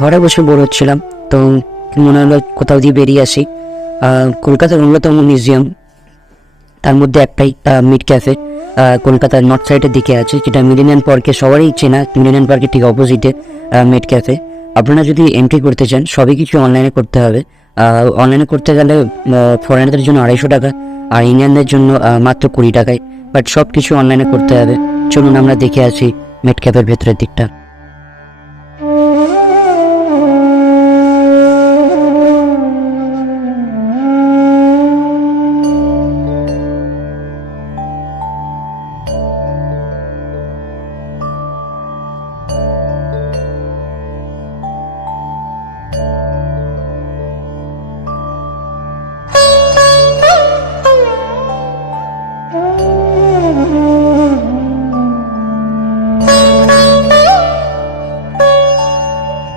ঘরে বসে বোর হচ্ছিলাম, তো মনে হলো কোথাও দিয়ে বেরিয়ে আসি। কলকাতার অন্যতম মিউজিয়াম, তার মধ্যে একটাই মিড ক্যাফে, কলকাতার নর্থ সাইডের দিকে আছে, যেটা মিলেনিয়াম পার্কে সবারই চেনা। মিলেনিয়াম পার্কের ঠিক অপোজিটে মিড ক্যাফে। আপনারা যদি এন্ট্রি করতে চান, সবই কিছু অনলাইনে করতে হবে। অনলাইনে করতে গেলে ফরেনারদের জন্য 250 টাকা, আর ইন্ডিয়ানদের জন্য মাত্র 20 টাকায়। বাট সব কিছু অনলাইনে করতে হবে। চলুন আমরা দেখে আসি মিড ক্যাফের ভেতরের দিকটা।